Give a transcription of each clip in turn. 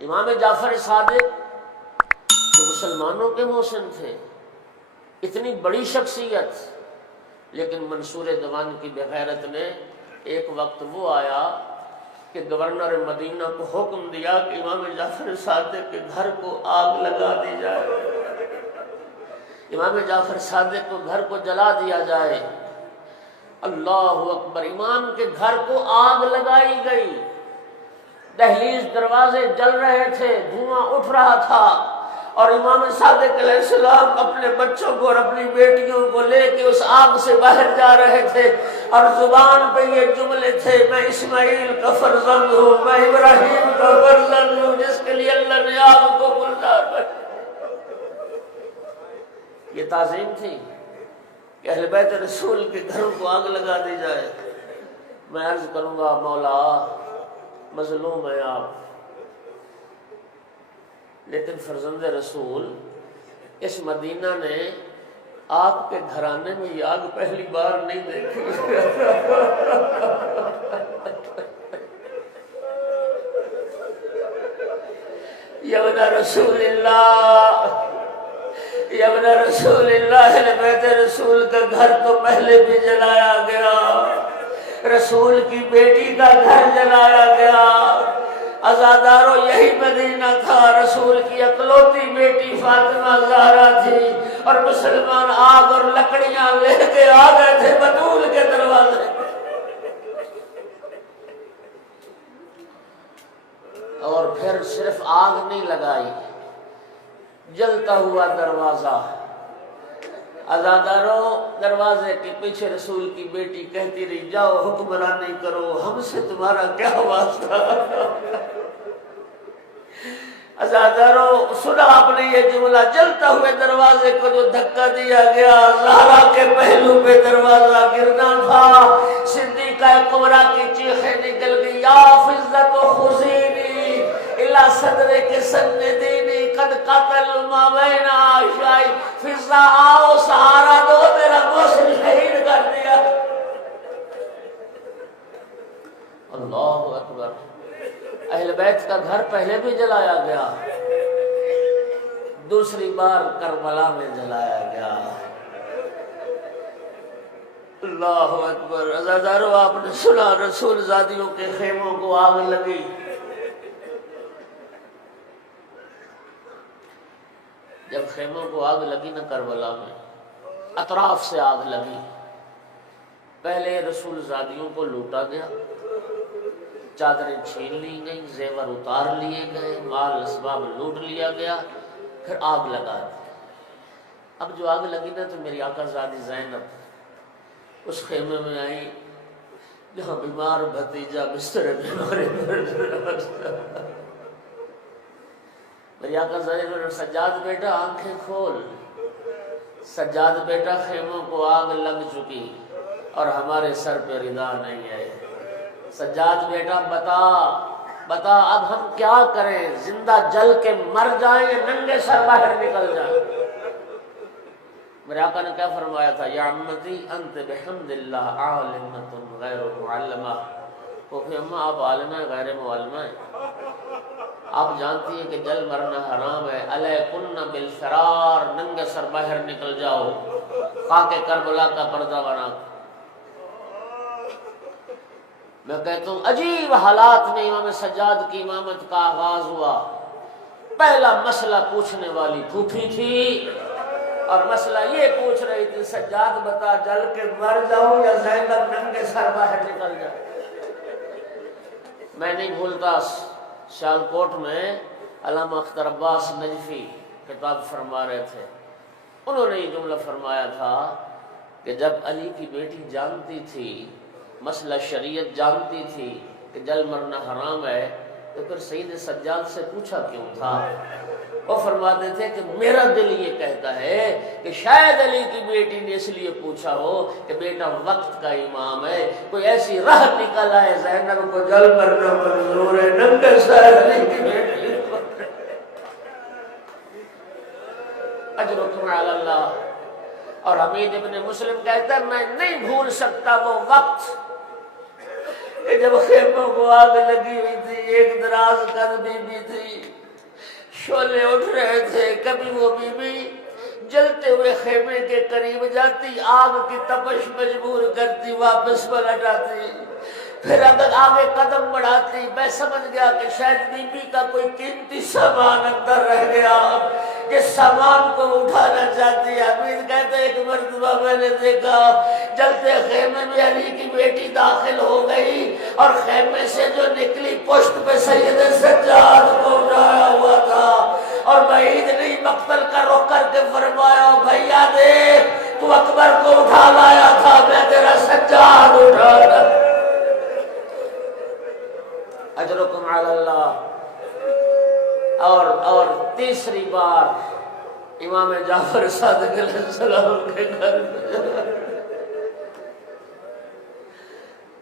امام جعفر صادق جو مسلمانوں کے محسن تھے، اتنی بڑی شخصیت، لیکن منصور دیوان کی بغیرت نے ایک وقت وہ آیا کہ گورنر مدینہ کو حکم دیا کہ امام جعفر صادق کے گھر کو آگ لگا دی جائے، امام جعفر صادق کو گھر کو جلا دیا جائے۔ اللہ اکبر! امام کے گھر کو آگ لگائی گئی، دہلیز دروازے جل رہے تھے، دھواں اٹھ رہا تھا، اور امام صادق علیہ السلام اپنے بچوں کو اور اپنی بیٹیوں کو لے کے اس آگ سے باہر جا رہے تھے، اور زبان پہ یہ جملے تھے: میں اسماعیل کا فرزند ہوں، میں ابراہیم کا فرزند ہوں، جس کے لیے اللہ نے آگ کو گلزار بنایا۔ یہ تعظیم تھی کہ اہل بیت رسول کے گھروں کو آگ لگا دی جائے۔ میں عرض کروں گا مولا مظلوم ہے آپ، لیکن فرزند رسول اس مدینہ نے آپ کے گھرانے میں یہ آگ پہلی بار نہیں دیکھی۔ یا ابن رسول اللہ، یا ابن رسول اللہ، اہل بیت رسول کا گھر تو پہلے بھی جلایا گیا، رسول کی بیٹی کا گھر جلایا گیا۔ عزادارو یہی مدینہ تھا، رسول کی اکلوتی بیٹی فاطمہ زہرا تھی، اور مسلمان آگ اور لکڑیاں لے کے آ گئے تھے بطول کے دروازے۔ اور پھر صرف آگ نہیں لگائی، جلتا ہوا دروازہ۔ عزادارو دروازے کے پیچھے رسول کی بیٹی کہتی رہی: جاؤ حکمرانی کرو، ہم سے تمہارا کیا واسطہ۔ عزادارو سنا آپ نے یہ جملہ، جلتا ہوئے دروازے کو جو دھکا دیا گیا، زہرا کے پہلو پہ دروازہ گرنا تھا۔ صدیقہ کبریٰ کی چیخیں نکل گئی: یا فضلۃ خذینی الی صدرک سندینی قد قتل ما بین عائشائی، فضہ آؤ سہارا دو، میرا محسن شہید کر دیا۔ اللہ اکبر! اہل بیت کا گھر پہلے بھی جلایا گیا، دوسری بار کربلا میں جلایا گیا۔ اللہ اکبر! عزادارو آپ نے سنا رسول زادیوں کے خیموں کو آگ لگی۔ جب خیموں کو آگ لگی نا کربلا میں، اطراف سے آگ لگی، پہلے رسول زادیوں کو لوٹا گیا، چادریں چھین لی گئیں، زیور اتار لیے گئے، مال اسباب لوٹ لیا گیا، پھر آگ لگا دی۔ اب جو آگ لگی نا تو میری آقا زادی زینب اس خیمے میں آئی جہاں بیمار بھتیجا بستر بیماری پر۔ میری آقا زادی نے: سجاد بیٹا آنکھیں کھول۔ سجاد بیٹا خیموں کو آگ لگ چکی اور ہمارے سر پہ ردا نہیں ہے۔ سجاد بیٹا بتا اب ہم کیا کریں، زندہ جل کے مر جائیں یا ننگے سر باہر نکل جائیں؟ میرے آقا نے کیا فرمایا تھا: یا عمتی انت بحمد اللہ عالمۃ غیر معلمہ۔ پھوپھی اماں آپ عالمہ ہیں غیر معلمہ ہیں، آپ جانتی ہیں کہ جل مرنا حرام ہے، علیکن بالفرار، ننگے سر باہر نکل جاؤ، خاک کربلا کا پردہ بنا۔ میں کہتا ہوں عجیب حالات میں امام سجاد کی امامت کا آغاز ہوا۔ پہلا مسئلہ پوچھنے والی پھوپھی تھی، اور مسئلہ یہ پوچھ رہی تھی: سجاد بتا جل کے مر جاؤں یا زینب ننگے سر باہر نکل جائے؟ میں نہیں بھولتا، سیالکوٹ میں علامہ اختر عباس نجفی خطاب فرما رہے تھے، انہوں نے یہ جملہ فرمایا تھا کہ جب علی کی بیٹی جانتی تھی، مسئلہ شریعت جانتی تھی کہ جل مرنا حرام ہے، تو پھر سید سجاد سے پوچھا کیوں تھا؟ وہ فرماتے تھے کہ میرا دل یہ کہتا ہے کہ شاید علی کی بیٹی نے اس لیے پوچھا ہو کہ بیٹا وقت کا امام ہے، کوئی ایسی راہ نکل آئے زینب کو جل مرنا منظور ہے، ننگے سر علی کی بیٹی۔ اجرکم علی اللہ۔ اور حمید ابن مسلم کہتا ہے میں نہیں بھول سکتا وہ وقت کہ جب خیموں کو آگ لگی ہوئی تھی، ایک دراز قد بی بی تھی، شعلے اٹھ رہے تھے، کبھی وہ بی بی جلتے ہوئے خیمے کے قریب جاتی، آگ کی تپش مجبور کرتی، واپس پلٹ آتی، پھر اگر آگے قدم بڑھاتی۔ میں سمجھ گیا کہ شاید بی بی کا کوئی قیمتی سامان اندر رہ گیا، جس سامان کو اٹھانا چاہتی ہے۔ حمید کہتے ہیں ایک مرتبہ میں نے دیکھا جلتے خیمے میں علی کی بیٹی داخل ہو گئی اور خیمے سے جو نکلی پشت پہ سید سجاد کو اٹھایا ہوا تھا، اور بعید نہیں مقتل کا رخ کر کے فرمایا بھیا دیکھ تو اکبر کو اٹھا لایا تھا، میں تیرا سجاد اٹھا لایا۔ اجرکم علی اللہ۔ اور تیسری بار امام جعفر صادق علیہ السلام کے گھر میں،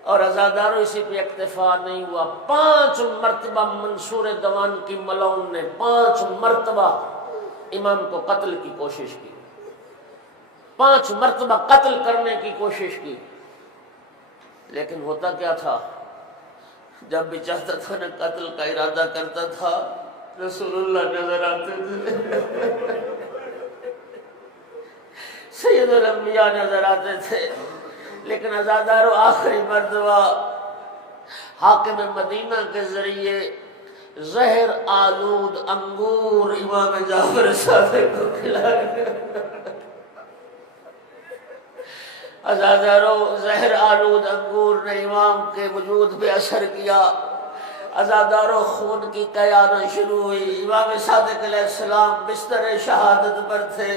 اور عزاداروں اسی پہ اکتفا نہیں ہوا، 5 مرتبہ منصور دوان کی ملعون نے 5 مرتبہ امام کو قتل کی کوشش کی، 5 مرتبہ قتل کرنے کی کوشش کی، لیکن ہوتا کیا تھا، جب بھی چاہتا تھا نہ قتل کا ارادہ کرتا تھا، رسول اللہ نظر آتے تھے، سید الانبیاء نظر آتے تھے، لیکن عزاداروں آخری مرتبہ حاکم مدینہ کے ذریعے زہر آلود انگور امام جعفر صادق کو کھلائے۔ عزاداروں زہر آلود انگور نے امام کے وجود پہ اثر کیا، عزاداروں خون کی قیانہ شروع ہوئی، امام صادق علیہ السلام بستر شہادت پر تھے۔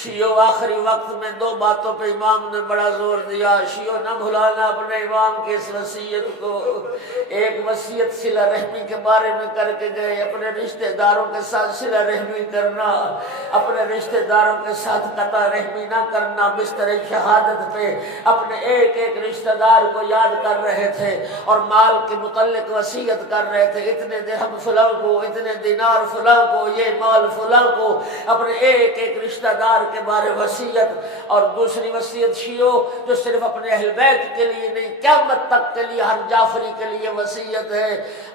شیعوں آخری وقت میں 2 باتوں پہ امام نے بڑا زور دیا، شیعوں نہ بھلانا اپنے امام کی اس وصیت کو، ایک وصیت صلہ رحمی کے بارے میں کر کے گئے، اپنے رشتہ داروں کے ساتھ صلہ رحمی کرنا، اپنے رشتہ داروں کے ساتھ قطع رحمی نہ کرنا، بستر شہادت پہ اپنے ایک ایک رشتہ دار کو یاد کر رہے تھے اور مال کے متعلق وصیت کر رہے تھے، اتنے درہم فلاں کو، اتنے دینار فلاں کو، یہ مال فلاں کو، اپنے ایک ایک رشتہ دار کے بارے وصیت۔ اور دوسری وصیت شیعوں جو صرف اپنے اہل بیت کے لیے نہیں، قیامت تک کے لیے ہر جعفری کے لیے وصیت ہے۔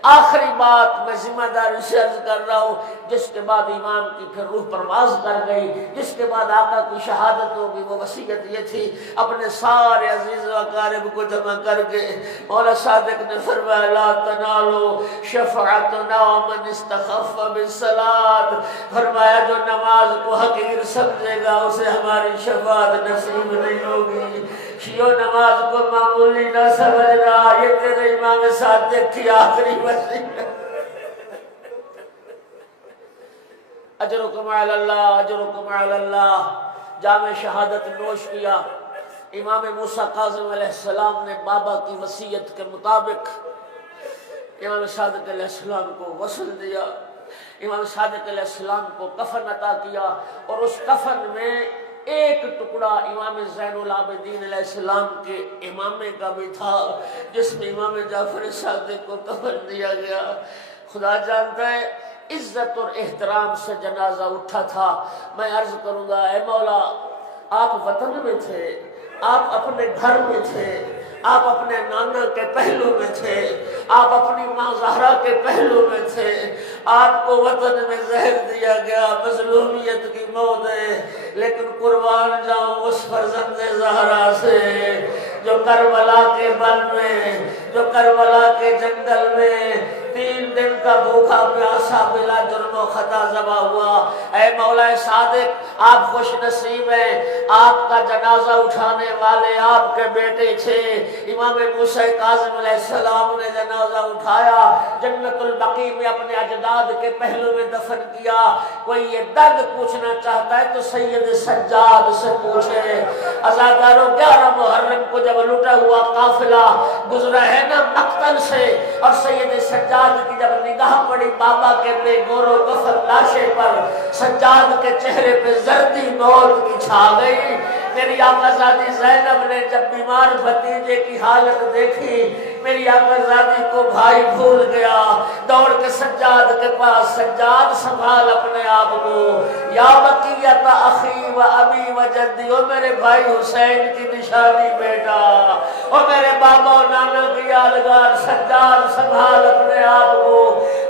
آخری بات میں ذمہ داری سے عرض کر رہا ہوں، جس کے بعد امام کی پھر روح پرواز کر گئی، جس کے بعد آقا کی شہادت ہوگی، وہ وصیت یہ تھی، اپنے سارے عزیز و اقارب کو جمع کر کے مولا صادق نے فرمایا لا تنالوا شفاعتنا من استخف بالصلاۃ، فرمایا جو نماز کو حقیر سمجھے گا اسے ہماری شفاعت نصیب نہیں ہوگی۔ شیعوں نماز کو معمولی نہ سمجھنا، یہ تیرے امام صادق کی آخری وصیت۔ اجرکم علی اللہ، اجرکم علی اللہ۔ جام شہادت نوش کیا، امام موسیٰ کاظم علیہ السلام نے بابا کی وصیت کے مطابق امام صادق علیہ السلام کو غسل دیا، امام صادق علیہ السلام کو کفن عطا کیا، اور اس کفن میں ایک ٹکڑا امام زین العابدین علیہ السلام کے امامے کا بھی تھا، جس میں امام جعفر صادق کو کفن دیا گیا۔ خدا جانتا ہے عزت اور احترام سے جنازہ اٹھا تھا۔ میں عرض کروں گا اے مولا، آپ وطن میں تھے، آپ اپنے گھر میں تھے، آپ اپنے نانا کے پہلو میں تھے، آپ اپنی ماں زہرا کے پہلو میں تھے، آپ کو وطن میں زہر دیا گیا، مظلومیت کی موت ہے، لیکن قربان جاؤں اس فرزند زہرا سے جو کربلا کے بن میں، جو کربلا کے جنگل میں 3 دن کا بھوکا پیاسا بلا جرم و خطا ذبح ہوا۔ اے مولا صادق، آپ خوش نصیب ہیں، آپ کا جنازہ اٹھانے والے آپ کے بیٹے تھے۔ امام موسیٰ کاظم علیہ السلام نے جنازہ اٹھایا، جنت البقیع میں اپنے اجداد کے پہلو میں دفن کیا۔ کوئی یہ درد پوچھنا چاہتا ہے تو سید سجاد سے پوچھے۔ عزاداروں 11 محرم کو جب لٹا ہوا قافلہ گزرا ہے نا مقتل سے، اور سید سجاد کی جب نگاہ پڑی بابا کے بے گور و کفن لاشے پر، سجاد کے چہرے پہ زردی موت کی چھا گئی۔ میری آقازادی زینب نے جب بیمار بھتیجے کی حالت دیکھی، میری آقازادی کو بھائی بھول گیا، دوڑ کے سجاد کے پاس، سجاد سنبھال اپنے آپ کو، یا بقیت اخی و ابی و جدی، او میرے بھائی حسین کی نشانی بیٹا، او میرے بابا و نانا کی یادگار، سجاد سنبھال اپنے آپ کو۔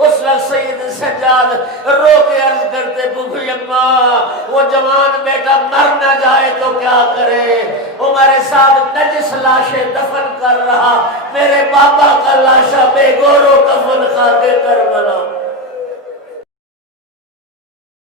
اس وقت سید سجاد رو کے عرض کرتے، بوبھی اماں وہ جوان بیٹا مر نہ جائے تو کیا کرے، وہ میرے ساتھ نجس لاشیں دفن کر رہا، میرے بابا کا لاشا بے گورو